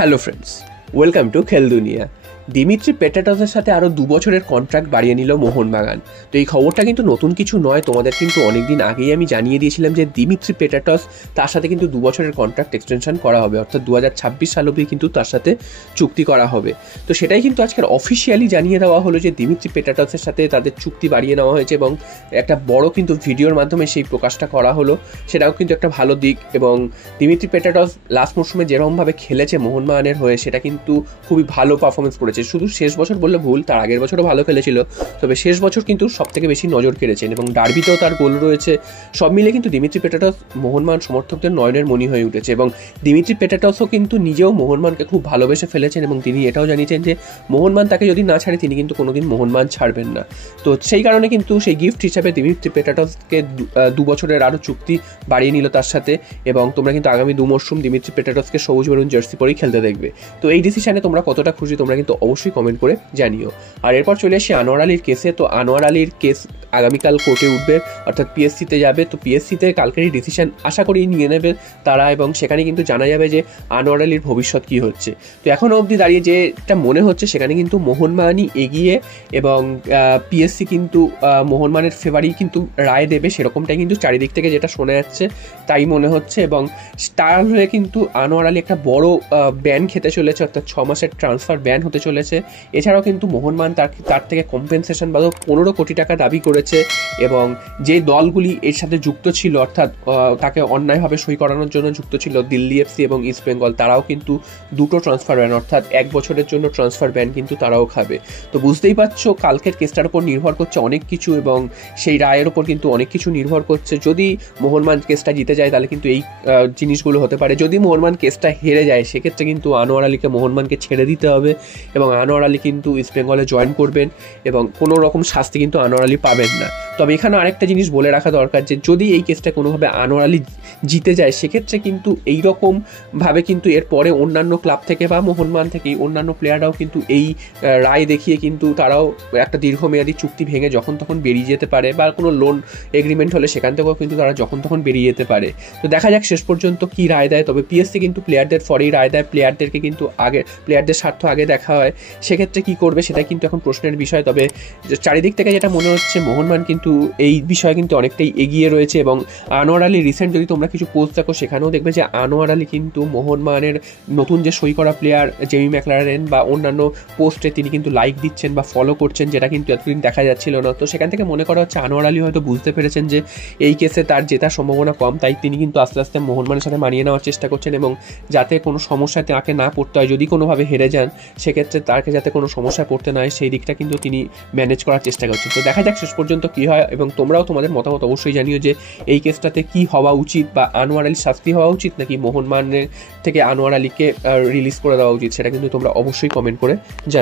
Hello friends, welcome to খেল দুনিয়া। Dmitry পেট্রাটসের সাথে আরও 2 বছরের কন্ট্রাক্ট বাড়িয়ে নিল মোহনবাগান। তো এই খবরটা কিন্তু নতুন কিছু নয়, তোমাদের কিন্তু অনেকদিন আগেই আমি জানিয়ে দিয়েছিলাম যে দিমিত্রি পেট্রাটস তার সাথে কিন্তু 2 বছরের কন্ট্রাক্ট এক্সটেনশন করা হবে, অর্থাৎ 2026 সাল অবধি কিন্তু তার সাথে চুক্তি করা হবে। তো সেটাই কিন্তু আজকের অফিসিয়ালি জানিয়ে দেওয়া হলো যে দিমিত্রি পেট্রাটসের সাথে তাদের চুক্তি বাড়িয়ে নেওয়া হয়েছে এবং একটা বড় কিন্তু ভিডিওর মাধ্যমে সেই প্রকাশটা করা হলো। সেটাও কিন্তু একটা ভালো দিক। এবং দিমিত্রি পেট্রাটস লাস্ট মরশুমে যেরকমভাবে খেলেছে মোহনবাগানের হয়ে, সেটা কিন্তু খুবই ভালো পারফরমেন্স করেছে। শুধু শেষ বছর বললে ভুল, তার আগের বছরও ভালো খেলেছিল, তবে শেষ বছর কিন্তু সবথেকে বেশি নজর কেড়েছেন এবং ডার্বিতেও তার গোল রয়েছে। সব মিলে কিন্তু দিমিত্রি পেট্রাটস মোহনবাগান সমর্থকদের নয়নের মণি হয়ে উঠেছে এবং দিমিত্রি পেট্রাটসও কিন্তু নিজেও মোহনবাগানকে খুব ভালোবেসে ফেলেছেন এবং তিনি এটাও জানিয়েছেন যে মোহনবাগান তাকে যদি না ছাড়ে তিনি কিন্তু কোনোদিন মোহনবাগান ছাড়বেন না। তো সেই কারণে কিন্তু সেই গিফট হিসাবে দিমিত্রি পেট্রাটসকে 2 বছরের আরও চুক্তি বাড়িয়ে নিল তার সাথে। এবং তোমরা কিন্তু আগামী 2 মরশুম দিমিত্রি পেট্রাটসকে সবুজ মেরুন জার্সি পরেই খেলতে দেখবে। তো এই ডিসিশনে তোমরা কতটা খুশি তোমরা কিন্তু অবশ্যই কমেন্ট করে জানিও। আর এরপর চলে আসি আনোয়ার আলীর কেসে। তো আনোয়ার আলীর কেস আগামীকাল কোর্টে উঠবে, অর্থাৎ পিএসসিতে যাবে। তো পিএসসিতে কালকেরই ডিসিশন আশা করি নিয়ে নেবে তারা এবং সেখানে কিন্তু জানা যাবে যে আনোয়ার আলীর ভবিষ্যৎ কী হচ্ছে। তো এখনও অবধি দাঁড়িয়ে যেটা মনে হচ্ছে সেখানে কিন্তু মোহনবাগানই এগিয়ে এবং পিএসসি কিন্তু মোহনবাগানের ফেভারেই কিন্তু রায় দেবে, সেরকমটাই কিন্তু চারিদিক থেকে যেটা শোনা যাচ্ছে তাই মনে হচ্ছে। এবং স্টার হয়ে কিন্তু আনোয়ার আলী একটা বড় ব্যান খেতে চলেছে, অর্থাৎ 6 মাসের ট্রান্সফার ব্যান হতে চলেছে। এছাড়াও কিন্তু মোহনবাগান তার থেকে কম্পেনসেশন বা 15 কোটি টাকা দাবি করেছে এবং যে দলগুলি এর সাথে যুক্ত ছিল, অর্থাৎ তাকে অন্যায়ভাবে সই করানোর জন্য যুক্ত ছিল, দিল্লি এফসি এবং ইস্ট বেঙ্গল, তারাও কিন্তু 2টো ট্রান্সফার ব্যান অর্থাৎ 1 বছরের জন্য ট্রান্সফার ব্যান কিন্তু তারাও খাবে। তো বুঝতেই পারছো কালকের কেসটার উপর নির্ভর করছে অনেক কিছু এবং সেই রায়ের ওপর কিন্তু অনেক কিছু নির্ভর করছে। যদি মোহনবাগান কেসটা জিতে যায় তাহলে কিন্তু এই জিনিসগুলো হতে পারে। যদি মোহনবাগান কেসটা হেরে যায় সেক্ষেত্রে কিন্তু আনোয়ার আলীকে মোহনবাগানকে ছেড়ে দিতে হবে এবং আনোয়ার আলী কিন্তু ইস্ট বেঙ্গলে জয়েন করবেন এবং কোনো রকম শাস্তি কিন্তু আনোয়ার আলী পাবেন না। তবে এখানে আরেকটা জিনিস বলে রাখা দরকার যে যদি এই কেসটা কোনোভাবে আনোয়ার আলী জিতে যায় সেক্ষেত্রে কিন্তু এইরকমভাবে কিন্তু এরপরে অন্যান্য ক্লাব থেকে বা মোহনবাগান থেকেই অন্যান্য প্লেয়াররাও কিন্তু এই রায় দেখিয়ে কিন্তু তারাও একটা দীর্ঘমেয়াদী চুক্তি ভেঙে যখন তখন বেরিয়ে যেতে পারে বা কোনো লোন এগ্রিমেন্ট হলে সেখান থেকেও কিন্তু তারা যখন তখন বেরিয়ে যেতে পারে। তো দেখা যাক শেষ পর্যন্ত কী রায় দেয়। তবে পিএসসি কিন্তু প্লেয়ারদের ফরেই রায় দেয়, প্লেয়ারদেরকে কিন্তু আগে প্লেয়ারদের স্বার্থ আগে দেখা হয়। সেক্ষেত্রে কী করবে সেটা কিন্তু এখন প্রশ্নের বিষয়। তবে চারিদিক থেকে যেটা মনে হচ্ছে মোহনবাগান কিন্তু এই বিষয়ে কিন্তু অনেকটাই এগিয়ে রয়েছে এবং আনোয়ার আলী রিসেন্ট যদি তোমরা কিছু পোস্ট দেখো সেখানেও দেখবে যে আনোয়ার আলী কিন্তু মোহনবাগানের নতুন যে সই করা প্লেয়ার জেমি ম্যাকলারেন বা অন্যান্য পোস্টে তিনি কিন্তু লাইক দিচ্ছেন বা ফলো করছেন, যেটা কিন্তু এতদিন দেখা যাচ্ছিল না। তো সেখান থেকে মনে করা হচ্ছে আনোয়ার আলী হয়তো বুঝতে পেরেছেন যে এই কেসে তার জেতার সম্ভাবনা কম, তাই তিনি কিন্তু আস্তে আস্তে মোহনবাগানের সাথে মানিয়ে নেওয়ার চেষ্টা করছেন এবং যাতে কোনো সমস্যায় তাকে না পড়তে হয়। যদি কোনোভাবে হেরে যান সেক্ষেত্রে তাকে যাতে কোনো সমস্যায় পড়তে না হয় সেই দিকটা কিন্তু তিনি ম্যানেজ করার চেষ্টা করছেন। তো দেখা যাক শেষ পর্যন্ত কী হয় এবং তোমরাও তোমাদের মতামত অবশ্যই জানিও যে এই কেসটাতে কী হওয়া উচিত, বা আনোয়ার আলীর শাস্তি হওয়া উচিত নাকি মোহনবাগানের থেকে আনোয়ার আলীকে রিলিজ করে দেওয়া উচিত, সেটা কিন্তু তোমরা অবশ্যই কমেন্ট করে জানিও।